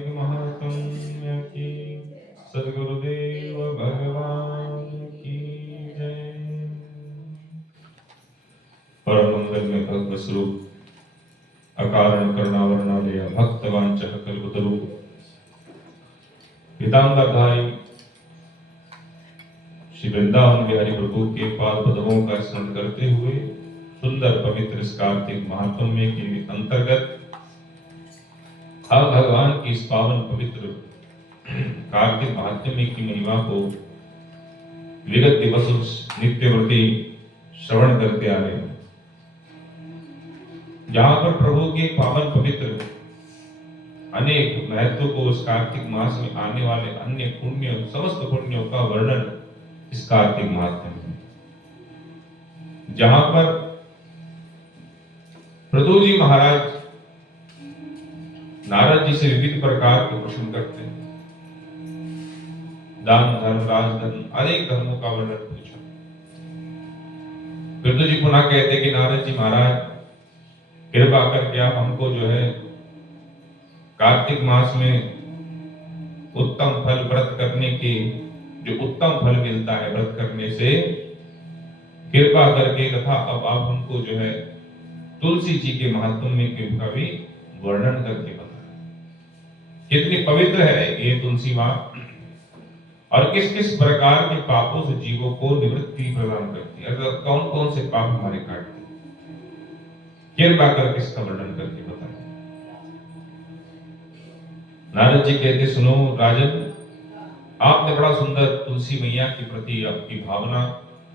महात्म्य की सद्गुरुदेव भगवान की जय। परम मंगल में भगवत स्वरूप अकारण करुणावरणालय भक्तवांचः कल्पतरु पीताम्बरधारी श्री वृंदावन बिहारी प्रभु के पाद पद्मों का स्मरण करते हुए सुंदर पवित्र इस कार्तिक महात्म्य के अंतर्गत अब भगवान की इस पावन पवित्र कार्तिक महात्म्य की महिमा को विगत दिवसों नित्यव्रती श्रवण करते आ रहे हैं, जहां पर प्रभु के पावन पवित्र अनेक महत्व को इस कार्तिक मास में आने वाले अन्य पुण्य समस्त पुण्यों का वर्णन इस कार्तिक महात्म्य में, जहां पर प्रभु जी महाराज नारद जी से विविध प्रकार के प्रश्न करते हैं, दान धर्म राजधर्म अनेक धर्मों का वर्णन पूछा। प्रभु जी पुनः कहते कि नारद जी महाराज कृपा करके आप हमको जो है कार्तिक मास में उत्तम फल व्रत करने के जो उत्तम फल मिलता है व्रत करने से, कृपा करके तथा अब आप हमको जो है तुलसी जी के महात्म्य का भी वर्णन करके बताएं। कितनी पवित्र है ये तुलसी माँ और किस किस प्रकार के पापों से जीवों को निवृत्ति प्रदान करती है, अगर कौन कौन से पाप हमारे काटते हैं, कृपा करके इसका वर्णन करके बताएं। नारद जी कहते सुनो राजन, आपने बड़ा सुंदर तुलसी मैया के प्रति आपकी भावना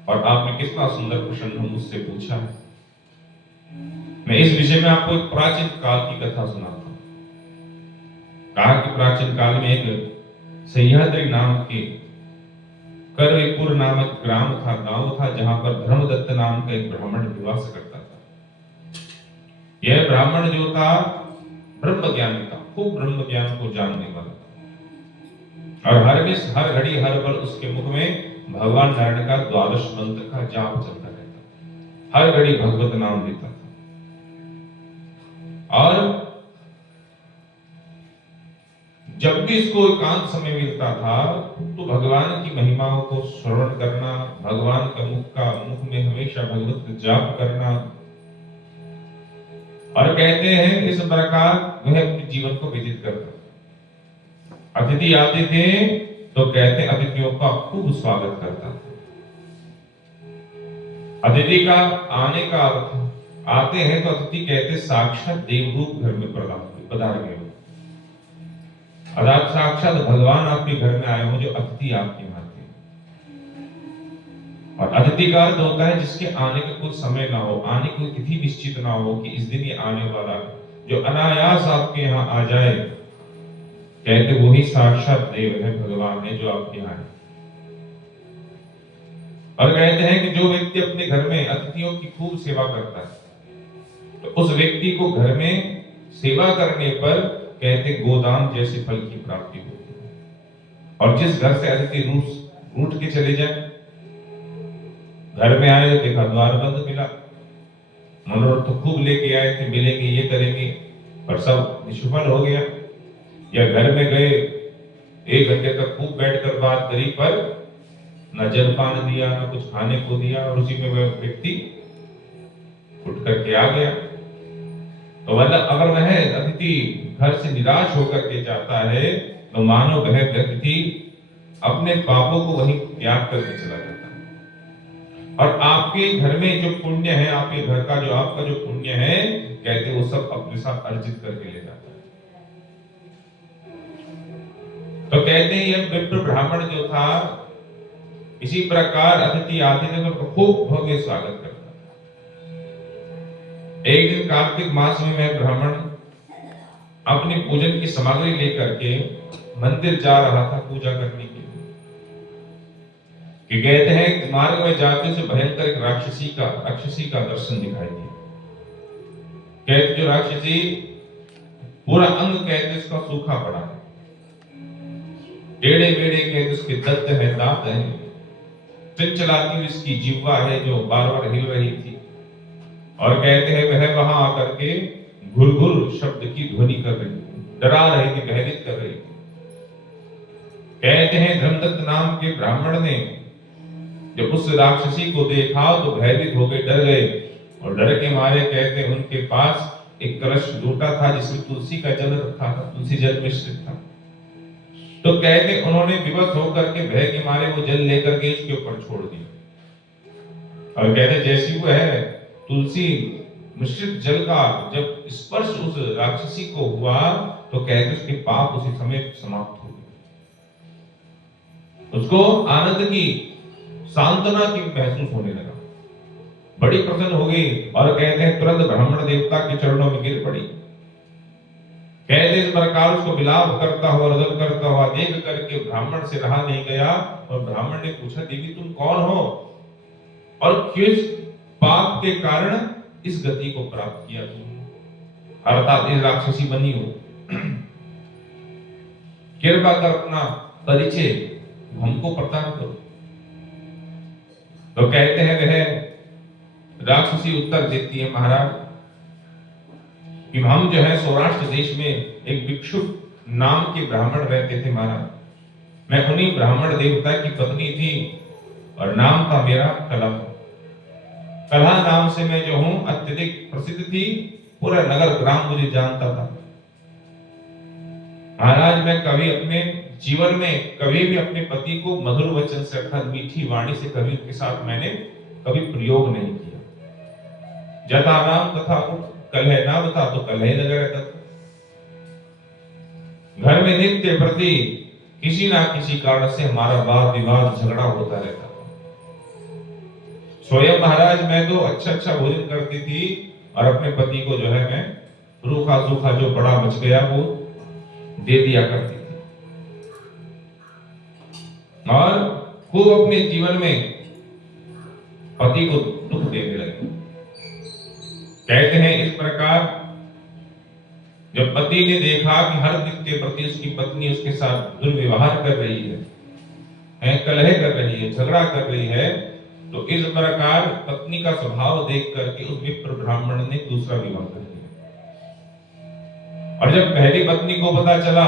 और आपने कितना सुंदर प्रश्न मुझसे पूछा है। मैं इस विषय में आपको एक प्राचीन काल की कथा सुनाता हूं। कहा कि प्राचीन काल में एक सह्याद्री नाम के करवीपुर नामक ग्राम था, गांव था, जहां पर धर्मदत्त नाम का एक ब्राह्मण निवास करता था। यह ब्राह्मण जो था ब्रह्म ज्ञानी था, खूब ब्रह्म ज्ञान को जानने वाला था और हर घड़ी हर पल उसके मुख में भगवान नारायण का द्वादश मंत्र का जाप चलता रहता, हर घड़ी भगवत नाम लेता था। और जब भी इसको एकांत समय मिलता था तो भगवान की महिमाओं को श्रवण करना, भगवान का मुख में हमेशा भगवत जाप करना, और कहते हैं इस प्रकार वह अपने जीवन को व्यतीत करता। अतिथि आते थे तो कहते अतिथियों का खूब स्वागत करता था। अतिथि का आने का अर्थ, आते हैं तो अतिथि कहते साक्षात देवरूप घर में पधार गए, अर्थात साक्षात भगवान आपके घर में आए हो, जो अतिथि आपके यहाँ थे। और अतिथि का अर्थ होता है जिसके आने का कुछ समय ना हो, आने की कोई तिथि निश्चित ना हो कि इस दिन ये आने वाला है, जो अनायास आपके यहाँ आ जाए, कहते वही साक्षात देव है, भगवान है जो आपके यहाँ है। और कहते हैं कि जो व्यक्ति अपने घर में अतिथियों की खूब सेवा करता है तो उस व्यक्ति को घर में सेवा करने पर कहते गोदान जैसे फल की प्राप्ति होती है। और जिस घर से अतिथि रूठ के चले जाए, घर में आए देखा द्वार बंद मिला, मनोरथ तो खूब लेके आए थे, मिलेंगे ये करेंगे, पर सब निष्फल हो गया। या घर में गए 1 घंटे तक खूब बैठकर बात करी, पर न जलपान दिया न कुछ खाने को दिया, और उसी में वह व्यक्ति उठ करके आ गया। तो मतलब अगर वह अतिथि घर से निराश होकर के जाता है तो मानो वह अतिथि अपने पापों को वहीं त्याग करके चला जाता है। और आपके घर में जो पुण्य है, आपके घर का जो आपका जो पुण्य है, कहते वो सब अपने साथ अर्जित करके ले जाता है। तो कहते हैं यह विप्र ब्राह्मण जो था, इसी प्रकार अतिथि आते थे तो खूब भव्य स्वागत करता। एक दिन कार्तिक मास में वह ब्राह्मण अपनी पूजन की सामग्री लेकर के मंदिर जा रहा था पूजा करने के लिए। कि कहते हैं मार्ग में जाते से भयंकर एक राक्षसी का दर्शन दिखाई दिया। कहते जो राक्षसी पूरा अंग कहते उसका सूखा पड़ा है, टेढ़े मेढ़े कहते उसके दंत है, दांत है, चिलचिलाती हुई इसकी जिह्वा है जो बार बार हिल रही थी। और कहते हैं वह वहां आकर के घुर घुर शब्द की ध्वनि कर रही थी। डरा रही थी, भयभीत कर रही थी। कहते हैं धर्मदत्त नाम के ब्राह्मण ने जब उस राक्षसी को देखा तो भयभीत हो गए, डर गए, और डर के मारे कहते हैं उनके पास एक कलश लोटा था जिसमें तुलसी का जल रखा था, तुलसी जल मिश्रित था। तो कहते उन्होंने विवश होकर के भय के मारे वो जल लेकर के इसके ऊपर छोड़ दिया, और कहते जैसी वो है तुलसी मिश्रित जल का जब स्पर्श उस राक्षसी को हुआ तो कहते उसके पाप उसी समय समाप्त हो गए। उसको आनंद की, सांत्वना की महसूस होने लगा, बड़ी प्रसन्न हो गई, और कहते हैं तुरंत ब्राह्मण देवता के चरणों में गिर पड़ी। कहते इस प्रकार उसको विलाप करता हुआ, रोदन करता हुआ देख करके ब्राह्मण से रहा नहीं गया, और ब्राह्मण ने पूछा, देवी तुम कौन हो और किस पाप के कारण इस गति को प्राप्त किया तुमने, अर्थात इस राक्षसी बनी हो, कृपा कर अपना परिचय हमको प्रदान करो। तो कहते हैं वह राक्षसी उत्तर देती है, महाराज कि हम जो है सौराष्ट्र देश में एक भिक्षु नाम के ब्राह्मण रहते थे महाराज, मैं उन्हीं ब्राह्मण देवता की पत्नी थी और नाम था मेरा कलह। कलह नाम से मैं जो हूं अत्यधिक प्रसिद्ध थी, पूरा नगर ग्राम मुझे जानता था। महाराज मैं कभी अपने जीवन में कभी भी अपने पति को मधुर वचन से अर्थात मीठी वाणी से कभी उनके साथ मैंने कभी प्रयोग नहीं किया। जथा नाम तथा कलह ना बता तो कलह लगा रहता था। घर में नित्य प्रति किसी ना किसी कारण से हमारा वाद विवाद झगड़ा होता रहता था। स्वयं महाराज मैं तो अच्छा भोजन करती थी और अपने पति को जो है मैं रूखा सूखा जो बड़ा बच गया वो दे दिया करती थी, और खूब अपने जीवन में पति को दुख देने लगी। कहते हैं इस प्रकार जब पति ने देखा कि हर दिन के प्रति उसकी पत्नी उसके साथ दुर्व्यवहार कर रही है, कलह कर रही है, झगड़ा कर रही है, तो इस प्रकार पत्नी का स्वभाव देख करके उस विप्र ब्राह्मण ने दूसरा विवाह कर दिया। और जब पहली पत्नी को पता चला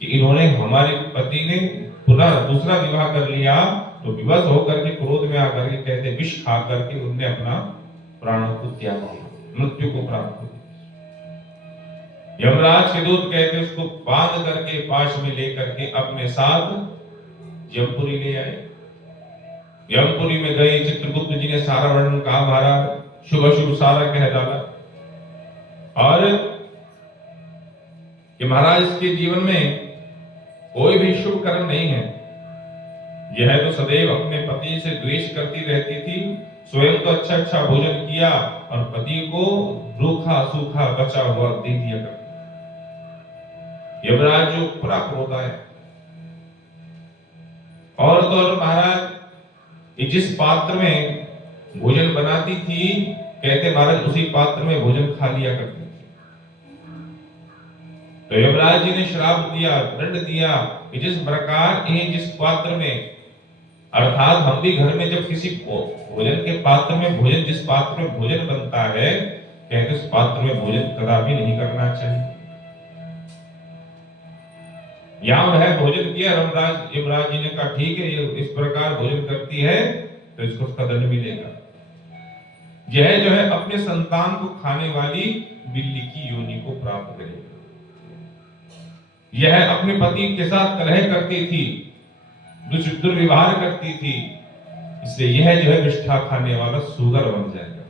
कि इन्होंने हमारे पति ने पुनः दूसरा विवाह कर लिया, तो विवश होकर के क्रोध में आकर के कहते विष खा करके उन्होंने अपना प्राणों को त्याग दिया, मृत्यु को प्राप्त हो। यमराज के दूत कहते उसको बांध करके पाश में लेकर के अपने साथ यमपुरी ले आए। यमपुरी में गए, चित्रगुप्त जी ने सारा वर्णन कहा, महाराज शुभ शुभ सारा कह डाला, और कि महाराज इसके जीवन में कोई भी शुभ कर्म नहीं है। यह तो सदैव अपने पति से द्वेष करती रहती थी, स्वयं तो अच्छा भोजन किया और पति को रूखा सूखा बचा हुआ दे दिया करती। यमराज जो पूरा क्रोध आया, और तो और महाराज जिस पात्र में भोजन बनाती थी, कहते महाराज उसी पात्र में भोजन खा लिया करती थी। तो यमराज जी ने श्राप दिया, दंड दिया कि जिस प्रकार इन्हें जिस पात्र में, अर्थात हम भी घर में जब किसी भोजन के पात्र में भोजन, जिस पात्र में भोजन बनता है, कहते उस पात्र में भोजन कदापि नहीं करना चाहिए। यहां वह भोजन किया, यमराज जी ने कहा ठीक है, ये इस प्रकार भोजन करती है तो इसको उसका दंड मिलेगा। यह जो है अपने संतान को खाने वाली बिल्ली की योनि को प्राप्त करेगा। यह अपने पति के साथ कलह करती थी, दुर्व्यवहार करती थी, इसलिए यह जो है विष्ठा खाने वाला सुअर बन जाएगा,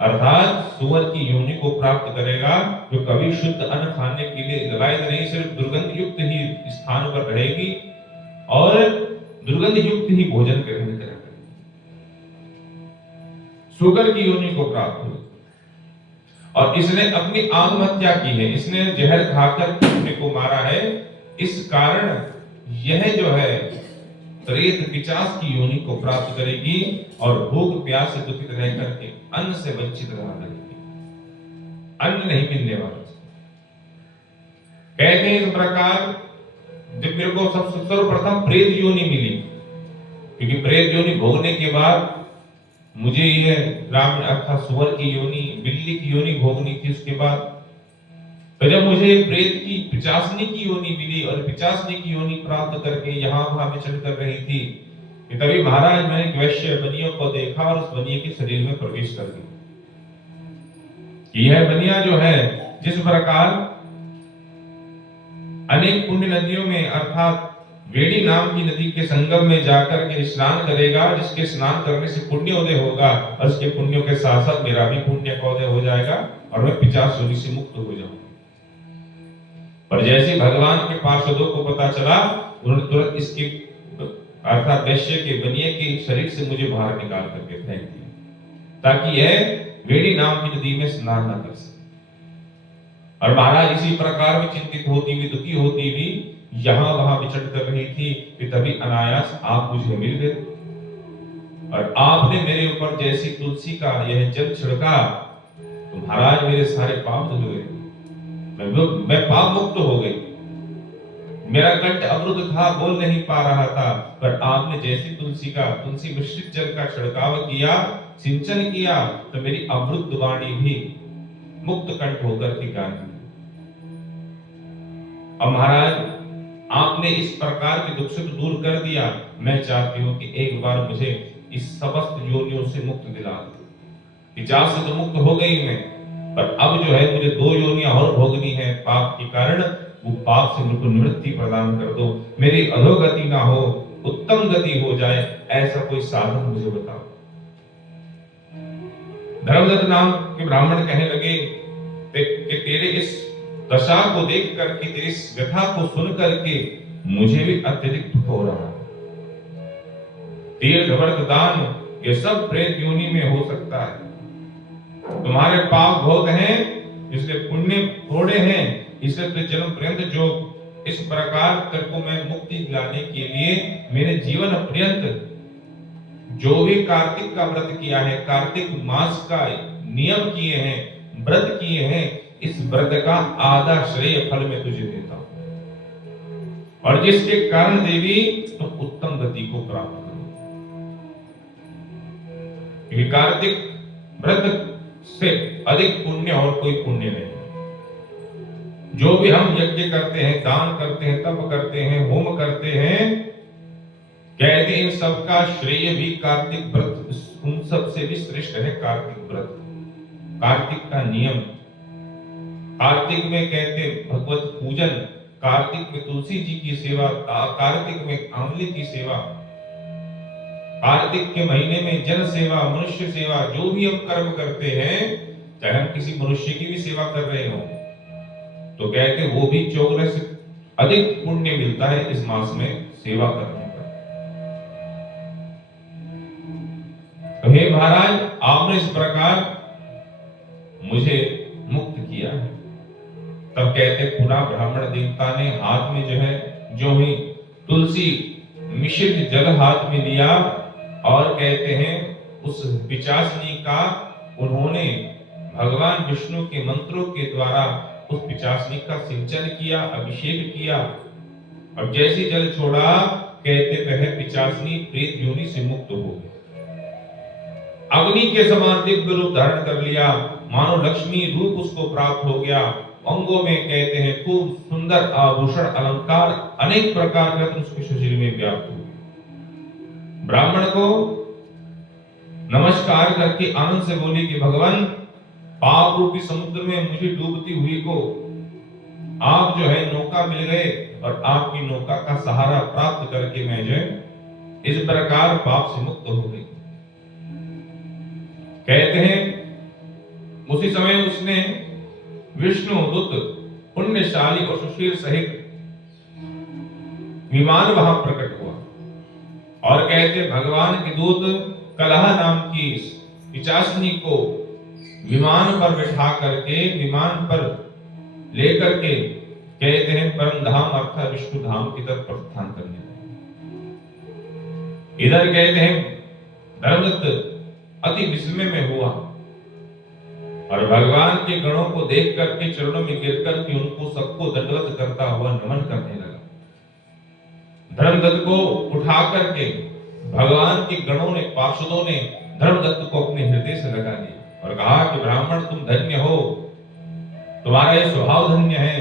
अर्थात सुअर की योनि को प्राप्त करेगा, जो कभी शुद्ध अन्न खाने के लिए लायक नहीं, सिर्फ दुर्गंध युक्त ही स्थान पर रहेगी और दुर्गंध युक्त ही भोजन ग्रहण करेगा। सुअर की योनि को प्राप्त हो, और इसने अपनी आत्महत्या की है, इसने जहर खाकर अपने को मारा है। इस कारण यह जो है प्रेत पिशाच की योनि को प्राप्त करेगी और भूख प्यास से दुखित रह करके अन्न से वंचित रहा करेगी, अन्न नहीं मिलने वाला। कहते हैं इस प्रकार जब मेरे को सर्वप्रथम प्रेत योनि मिली, क्योंकि प्रेत योनि भोगने के बाद मुझे यह राम अर्थात सुअर की योनि, बिल्ली की योनि भोगनी थी उसके बाद। तो जब मुझे प्रेत की पिचासनी की योनि मिली और पिचासनी की योनि प्राप्त करके यहाँ वहां विचरण कर रही थी, कि तभी महाराज मैंने एक वैश्य बनियों को देखा और उस बनिए के शरीर में प्रवेश कर गई। यह बनिया जो है, जिस प्रकार अनेक पुण्य नदियों में अर्थात वेड़ी नाम की नदी के संगम में जाकर के स्नान करेगा, जिसके स्नान करने से पुण्य उदय होगा और उसके पुण्यों के साथ साथ मेरा भी पुण्य का उदय हो जाएगा और मैं पिचास योनि से मुक्त हो जाऊंगा। पर जैसे भगवान के पार्षदों को पता चला, उन्होंने तुरंत इसके अर्थात वैश्य के बनिए के शरीर से मुझे बाहर निकाल करके फेंक दिया, ताकि यह वेड़ी नाम की नदी में स्नान न कर सके। और महाराज इसी प्रकार में चिंतित होती हुई, दुखी होती हुई यहां वहां विचरण कर रही थी कि तभी अनायास आप मुझे मिल गए और आपने मेरे ऊपर जैसी तुलसी का यह जल छिड़का तो महाराज मेरे सारे पाप धुल गए, मैं पाप मुक्त हो गई। मेरा कंठ अवरुद्ध था, बोल नहीं पा रहा था, पर आपने जैसी तुलसी मिश्रित जल का छिड़काव किया, सिंचन किया, तो मेरी अवरुद्ध वाणी भी मुक्त कंठ होकर के गान हुई। अब महाराज आपने इस प्रकार के दुख से दूर कर दिया, मैं चाहती हूँ कि एक बार मुझे इस समस्त योनियों से मुक्त दिला दो। पिचास से तो मुक्त हो गई मैं, पर अब जो है मुझे 2 योनियां और भोगनी है पाप के कारण। वो पाप से मुझको निवृत्ति प्रदान कर दो, मेरी अधोगति ना हो, उत्तम गति हो जाए, ऐसा कोई साधन मुझे बताओ। धर्मदत्त नाम के ब्राह्मण कहने लगे कि तेरे इस दशा को देख करके, तेरी इस व्यथा को सुन करके मुझे भी अत्यधिक दुख हो रहा है। तीर्थ व्रत दान ये सब प्रेत योनि में हो सकता है। तुम्हारे पाप बहुत हैं, इसलिए पुण्य थोड़े हैं, इसलिए तो जन्म पर्यंत जो इस प्रकार तेरे को मैं मुक्ति दिलाने के लिए मेरे जीवन पर्यंत जो भी कार्तिक का व्रत किया है, कार्तिक मास का नियम किए हैं, व्रत किए हैं, इस व्रत का आधा श्रेय फल मैं तुझे देता हूं और जिसके कारण देवी तुम तो उत्तम गति को प्राप्त करो। क्योंकि कार्तिक व्रत से अधिक पुण्य और कोई पुण्य नहीं। जो भी हम यज्ञ करते हैं, दान करते हैं, तप करते हैं, होम करते हैं, कहते हैं सबका श्रेय भी कार्तिक व्रत उन सबसे भी श्रेष्ठ है। कार्तिक व्रत, कार्तिक का नियम, कार्तिक में कहते भगवत पूजन, कार्तिक में तुलसी जी की सेवा, कार्तिक में आंवले की सेवा, कार्तिक के महीने में जन सेवा, मनुष्य सेवा, जो भी हम कर्म करते हैं, चाहे हम किसी मनुष्य की भी सेवा कर रहे हो, तो कहते वो भी 4 से अधिक पुण्य मिलता है इस मास में सेवा करने पर। तो हे महाराज, आपने इस प्रकार मुझे मुक्त किया है। तब कहते पुनः ब्राह्मण देवता ने हाथ में जो ही तुलसी मिश्रित जल हाथ में लिया और कहते हैं उस पिचासनी का उन्होंने भगवान विष्णु के मंत्रों के द्वारा उस पिचासनी का सिंचन किया, अभिषेक किया और जैसे जल छोड़ा, कहते वह पिचासनी प्रेत योनि से मुक्त हो गई। अग्नि के समान दिव्य रूप धारण कर लिया, मानो लक्ष्मी रूप उसको प्राप्त हो गया। अंगों में कहते हैं खूब सुंदर आभूषण अलंकार अनेक प्रकार के उसके शरीर में व्याप्त हुए। ब्राह्मण को नमस्कार करके आनंद से बोली कि भगवान, पाप रूपी समुद्र में मुझे डूबती हुई को आप जो है नौका मिल गए और आपकी नौका का सहारा प्राप्त करके मैं जो है इस प्रकार पाप से मुक्त हो गई। कहते हैं उसी समय उसने विष्णु दूत पुण्यशाली और सुशील सहित विमान वहां प्रकट हुआ और कहते भगवान के दूत कलह नाम की पिचासनी को विमान पर बिठा करके, विमान पर लेकर के कहते हैं परम धाम अर्थात विष्णु धाम की तरफ प्रस्थान करने लगे। इधर कहते हैं धर्मदत्त अति विस्मय में हुआ और भगवान के गणों को देख करके चरणों में गिरकर के उनको सबको दंडवत करता हुआ नमन करने लगा। धर्मदत्त को उठा करके भगवान के गणों ने, पार्षदों ने धर्मदत्त को अपने हृदय से लगा दिया और कहा कि ब्राह्मण तुम धन्य हो, तुम्हारा ये स्वभाव धन्य है,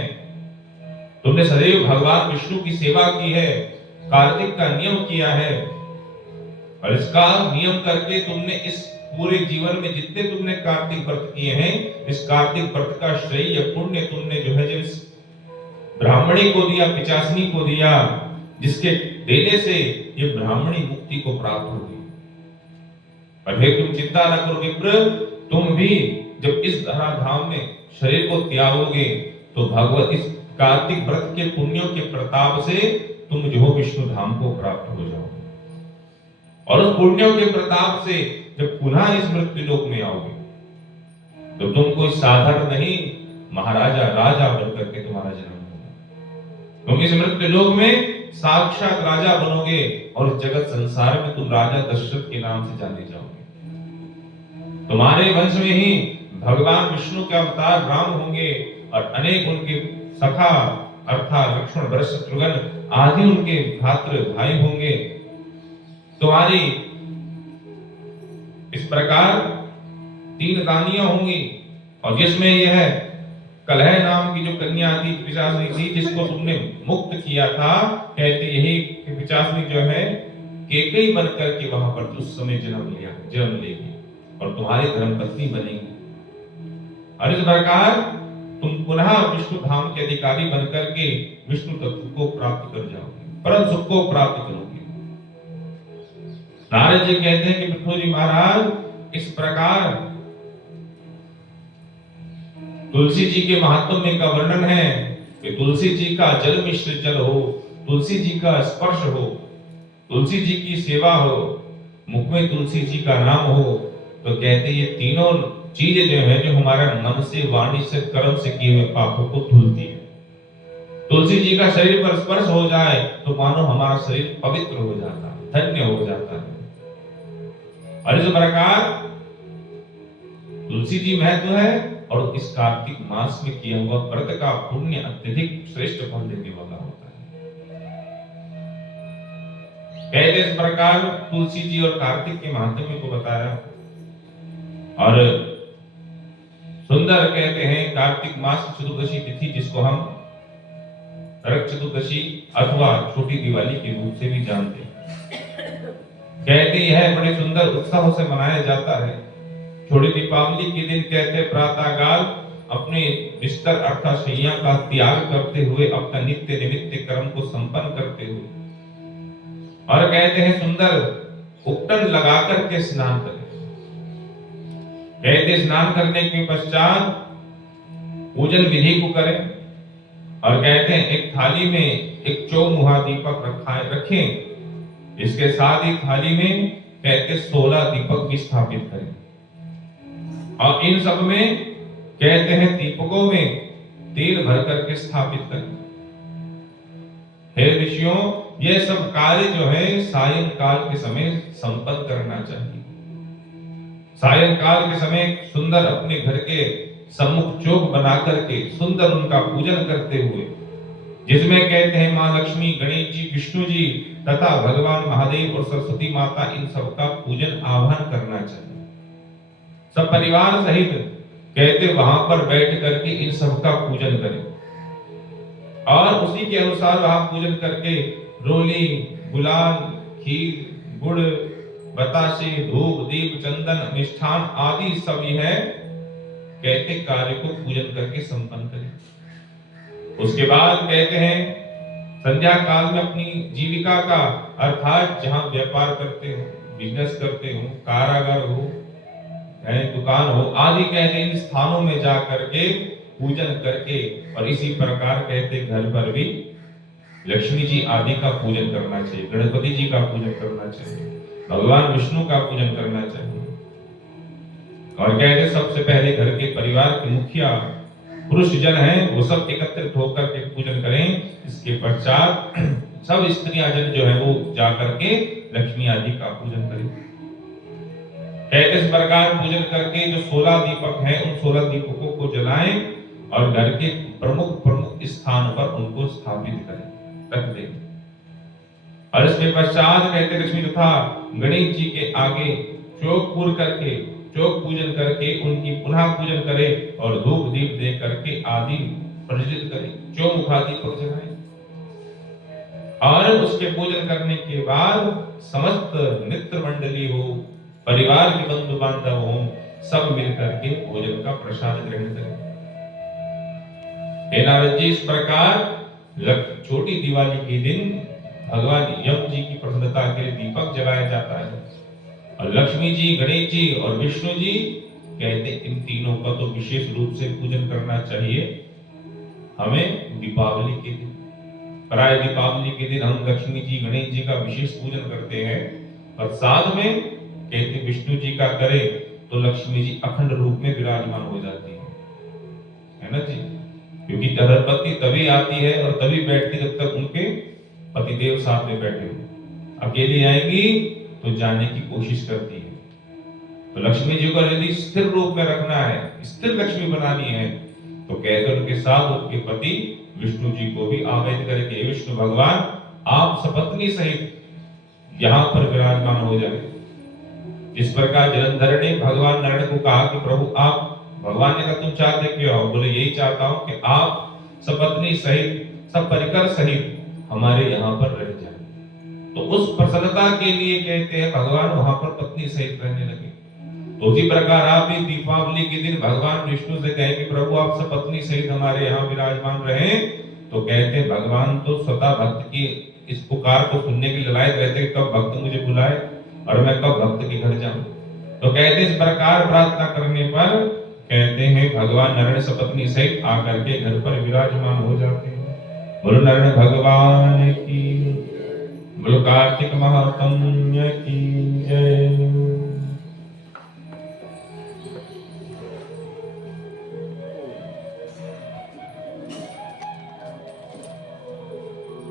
तुमने सदैव भगवान विष्णु की सेवा की है, कार्तिक का नियम किया है, और इसका नियम करके तुमने इस पूरे जीवन में जितने तुमने कार्तिक व्रत किए हैं, इस कार्तिक व्रत का श्रेय या पुण्य तुमने जो है जिस ब्राह्मणी को दिया, पिचासनी को दिया, जिसके देने से ये ब्राह्मणी मुक्ति को प्राप्त होगी। पर हे तुम चिंता न करो विप्र, तुम भी जब इस धराधाम में शरीर को त्यागोगे तो भगवत इस कार्तिक व्रत के पुण्यों के प्रताप से तुम जो हो विष्णु धाम को प्राप्त हो जाओगे, और उस पुण्यों के प्रताप से जब पुनः इस मृत्यु लोक में आओगे तो तुम कोई साधारण नहीं, महाराजा राजा बनकर के तुम्हारा जन्म होगा। तुम इस मृत्यु लोक में साक्षात राजा बनोगे और जगत संसार में तुम राजा दशरथ के नाम से जाने जाओगे। तुम्हारे वंश में ही भगवान विष्णु के अवतार राम होंगे और अनेक उनके सखा अर्थात लक्ष्मण भरत शत्रुघ्न आदि उनके भात्र भाई होंगे। तुम्हारी इस प्रकार 3 रानियां होंगी, और जिसमें यह कलह नाम की जो कन्या थी, पिशाचनी थी, जिसको तुमने मुक्त किया था, कहते यही पिशाचनी जो है केकई बनकर के वहां पर उस समय जन्म लेगी और तुम्हारी धर्मपत्नी बनेगी। और इस प्रकार तुम पुनः विष्णु धाम के अधिकारी बनकर के विष्णु तत्व को प्राप्त कर जाओगे, परम सुख को प्राप्त करोगे। नारद जी कहते हैं कि पृथ्वी जी महाराज, इस प्रकार तुलसी जी के महात्म्य का वर्णन है कि तुलसी जी का जल मिश्र जल हो, तुलसी जी का स्पर्श हो, तुलसी जी की सेवा हो, मुख में तुलसी जी का नाम हो, तो कहते ये तीनों चीजें जो है जो हमारे मन से, वाणी से, कर्म से किए हुए पापों को धुलती है। तुलसी जी का शरीर पर स्पर्श हो जाए तो मानो हमारा शरीर पवित्र हो जाता है, धन्य हो जाता है। और इस प्रकार तुलसी जी महत्व है, और इस कार्तिक मास में किया हुआ व्रत का पुण्य अत्यधिक श्रेष्ठ फल देने वाला होता है। कहते इस प्रकार तुलसी जी और कार्तिक के महात्म्य को बताया। और सुंदर कहते हैं कार्तिक मास की चतुर्दशी तिथि, जिसको हम नरक चतुर्दशी अथवा छोटी दिवाली के रूप से भी जानते हैं, कहते यह बड़े सुंदर उत्साह से मनाया जाता है। छोटी दीपावली के दिन कहते प्रातः काल अपने बिस्तर अर्थात शैया का त्याग करते हुए अपना नित्य निमित्त कर्म को संपन्न करते हुए, और कहते हैं सुंदर उपटन लगाकर के स्नान करें। कहते स्नान करने के पश्चात पूजन विधि को करें, और कहते हैं एक थाली में एक चौमुहा दीपक रखें। इसके साथ ही थाली में कहते 16 दीपक भी स्थापित करें, और इन सब में कहते हैं दीपकों में तेल भर करके स्थापित करें। हे ऋषियों, यह सब कार्य जो है सायंकाल के समय संपन्न करना चाहिए। सायंकाल के समय सुंदर अपने घर के सम्मुख चौक बना करके सुंदर उनका पूजन करते हुए, जिसमें कहते हैं मां लक्ष्मी, गणेश जी, विष्णु जी तथा भगवान महादेव और सरस्वती माता, इन सब का पूजन आह्वान करना चाहिए। सब परिवार सहित कहते वहां पर बैठ करके इन सब का पूजन करें, और उसी के अनुसार वहां पूजन करके रोली, गुलाल, खीर, गुड़, बतासे, धूप, दीप, चंदन, मिष्ठान आदि सभी है कहते कार्य को पूजन करके संपन्न करें। उसके बाद कहते हैं संध्या काल में अपनी जीविका का अर्थात जहां व्यापार करते हो, बिजनेस करते हो, कारागार हो, दुकान हो आदि, कहते इन स्थानों में जा करके पूजन करके, और इसी प्रकार कहते घर पर भी लक्ष्मी जी आदि का पूजन करना चाहिए, गणपति जी का पूजन करना चाहिए, भगवान विष्णु का पूजन करना चाहिए। और कहते सबसे पहले घर के परिवार के मुखिया पुरुष जन हैं, वो सब एकत्रित होकर के पूजन करें। इसके पश्चात सब स्त्रियां जन जो है वो जा करके लक्ष्मी आदि का पूजन करें। कहते इस प्रकार पूजन करके जो 16 दीपक हैं, उन 16 दीपकों को जलाएं और घर के प्रमुख स्थान पर उनको स्थापित करें, रख दें। और इसके पश्चात कहते लक्ष्मी तथा गणेश जी के आगे चौक पूर करके चौक पूजन करके उनकी पुनः पूजन करे और धूप दीप दे करके आदि प्रज्वलित करे, चौमुखादि प्रज्वलाए। और उसके पूजन करने के बाद समस्त मित्र मंडली हो, परिवार के बंधु बांधव हो, सब मिलकर के भोजन का प्रसाद ग्रहण करें। हे नारद जी, इस प्रकार छोटी दिवाली के दिन भगवान यम जी की प्रसन्नता के लिए दीपक जलाया जाता है। और लक्ष्मी जी, गणेश जी और विष्णु जी कहते इन तीनों का तो विशेष रूप से पूजन करना चाहिए हमें दीपावली के दिन। प्राय दीपावली के दिन हम लक्ष्मी जी, गणेश जी का विशेष पूजन करते हैं, और साथ में कहते विष्णु जी का करें तो लक्ष्मी जी अखंड रूप में विराजमान हो जाती है ना जी। क्योंकि धर्मपत्नी तभी आती है और तभी बैठती जब तक उनके पतिदेव साथ में बैठे हो। अकेली आएगी तो जाने की कोशिश करती है। तो लक्ष्मी जी को यदि स्थिर रूप में रखना है, स्थिर लक्ष्मी बनानी है, तो कहकर उनके साथ उनके पति विष्णु जी को भी आवाहित करके, विष्णु भगवान आप सपत्नी सहित यहाँ पर विराजमान हो जाए। जिस प्रकार जलंधर ने भगवान नारायण को कहा कि प्रभु आप, भगवान ने कहा तुम चाहते क्यों हो? बोले यही चाहता हूं कि आप सपत्नी सहित, सब परिकर सहित हमारे यहाँ पर रह जाए। तो उस प्रसन्नता के लिए कहते हैं भगवान वहां पर पत्नी सहित रहने लगे। तो उसी प्रकार आप भी दीपावली के दिन भगवान विष्णु से कहें कि प्रभु आप सपत्नी सहित हमारे यहाँ विराजमान रहे। तो कहते हैं भगवान तो स्वतः भक्त की इस पुकार को सुनने के लिए लायक रहते, कब भक्त मुझे बुलाए और मैं कब भक्त के घर जाऊं। तो कहते इस प्रकार प्रार्थना करने पर कहते हैं भगवान नारायण सपत्नी सहित आकर के घर पर विराजमान हो जाते हैं। बोलो नारायण भगवान की, बोलो कार्तिक महात्म्य की जय।